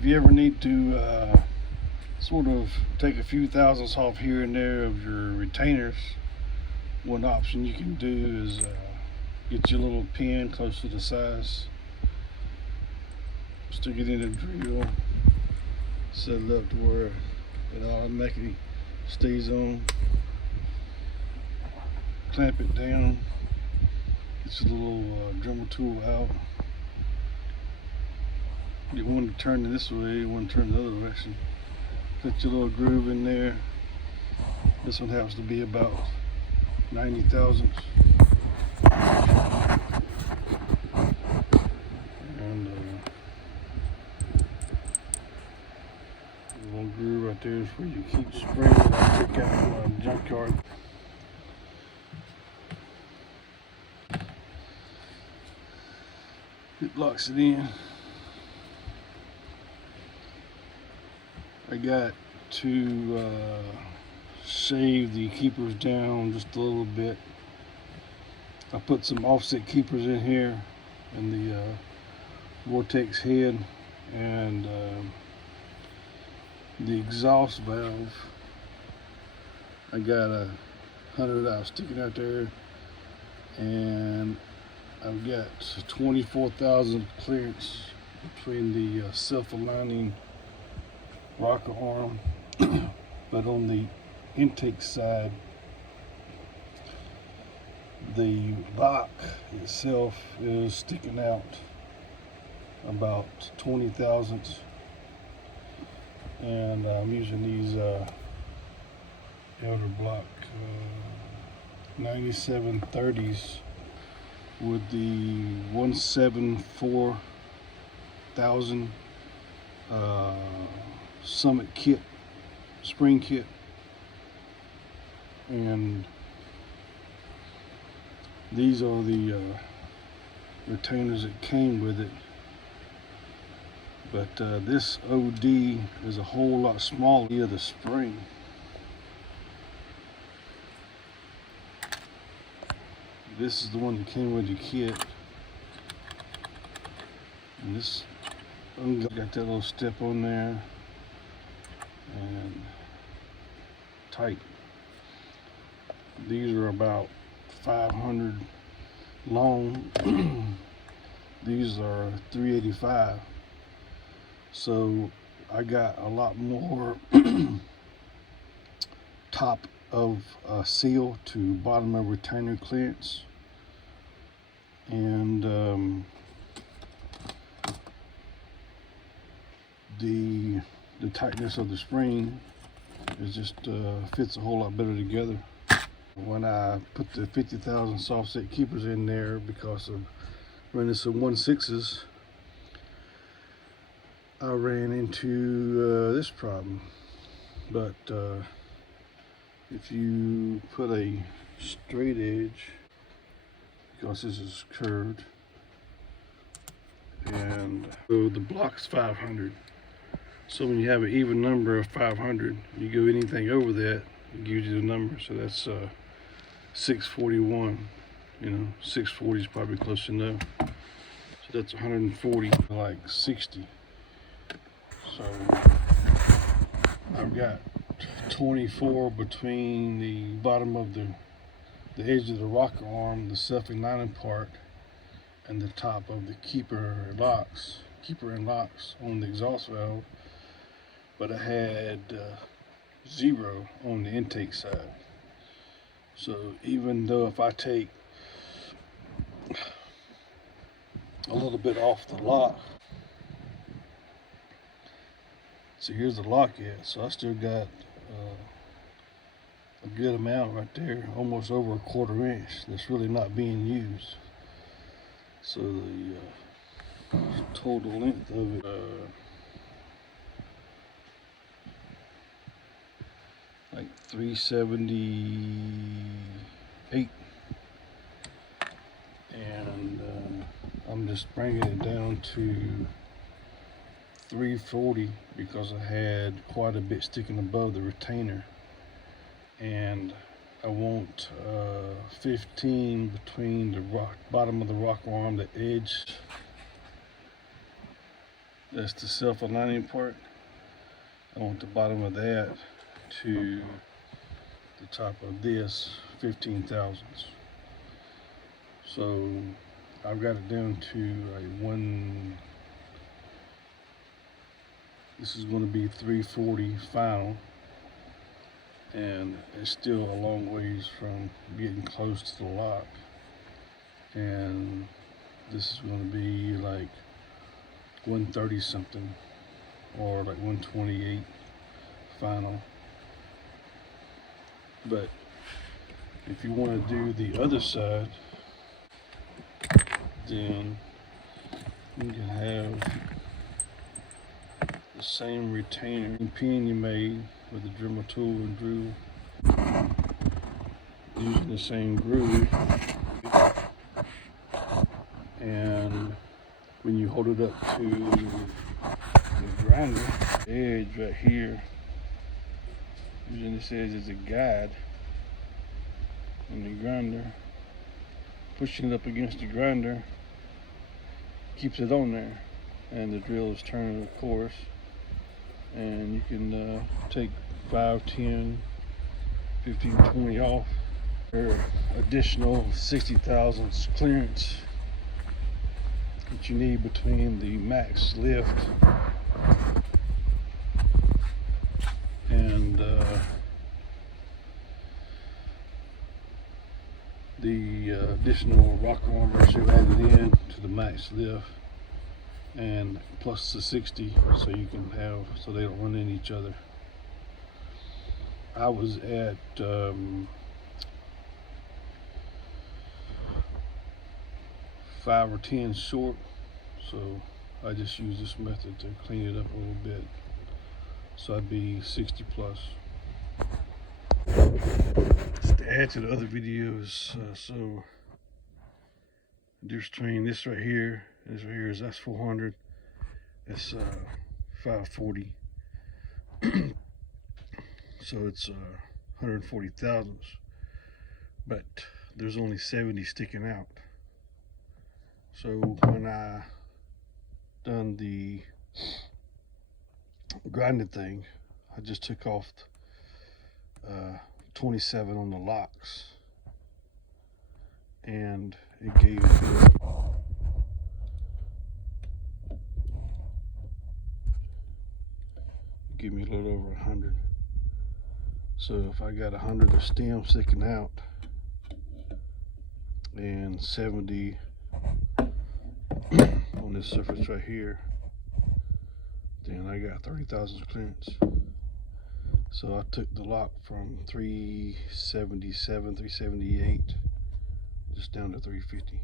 if you ever need to sort of take a few thousandths off here and there of your retainers, one option you can do is get your little pin close to the size, stick it in the drill, set it up to where it automatically stays on, clamp it down, get your little dremel tool out. You want to turn it this way, you want to turn the other direction. Put your little groove in there. This one happens to be about 90 thousandths. And the little groove right there is where you keep springs that I took out from the junkyard. It locks it in. I got to shave the keepers down just a little bit. I put some offset keepers in here and the vortec head and the exhaust valve. I got a 100 sticking out there, and I've got 24,000 clearance between the self-aligning rocker arm, but on the intake side, the lock itself is sticking out about 20 thousandths, and I'm using these Elderboch 9730s with the 174,000 Summit kit, spring kit, and these are the retainers that came with it. But this OD is a whole lot smaller than the spring. This is the one that came with the kit, and this got that little step on there and tight. These are about 500 long. These are 385. So I got a lot more top of seal to bottom of retainer clearance, and the tightness of the spring is just fits a whole lot better together. When I put the 50,000 soft set keepers in there, because of running some 1/6s, I ran into this problem. But if you put a straight edge, because this is curved, and so the block's 500. So when you have an even number of 500, you go anything over that, it gives you the number. So that's 641. You know, 640 is probably close enough. So that's 140, like 60. So I've got 24 between the bottom of the edge of the rocker arm, the self-aligning part, and the top of the keeper and locks on the exhaust valve. But I had 0 on the intake side. So even though if I take a little bit off the lock, so here's the lock at, so I still got a good amount right there, almost over a 1/4 inch that's really not being used. So the total length of it, like 378, and I'm just bringing it down to 340 because I had quite a bit sticking above the retainer, and I want 15 between the bottom of the rocker arm, the edge That's the self-aligning part. I want the bottom of that to the top of this 15 thousandths. So I've got it down to a one. This is going to be 340 final, and it's still a long ways from getting close to the lock. And this is going to be like 130 something, or like 128 final. But if you want to do the other side, then you can have the same retainer and pin you made with the Dremel tool and drill, using the same groove. And when you hold it up to the grinder, the edge right here, using this edge as a guide on the grinder, pushing it up against the grinder keeps it on there, and the drill is turning, of course. And you can take 5, 10, 15, 20 off for additional 60 thousandths clearance that you need between the max lift and the additional rocker armors you added in to the max lift, and plus the 60, so you can have, so they don't run in each other. I was at 5 or 10 short, so I just use this method to clean it up a little bit, so I'd be 60 plus. Just to add to the other videos, so the difference between this right here and this right here is that's 400, that's 540, so it's 140 thousandths, but there's only 70 sticking out. So when I done the grinding thing, I just took off 27 on the locks, and it gave me a little over 100. So if I got 100 of stem sticking out and 70 on this surface right here, then I got 30 thousandths clearance. So I took the lock from 377, 378 just down to 350.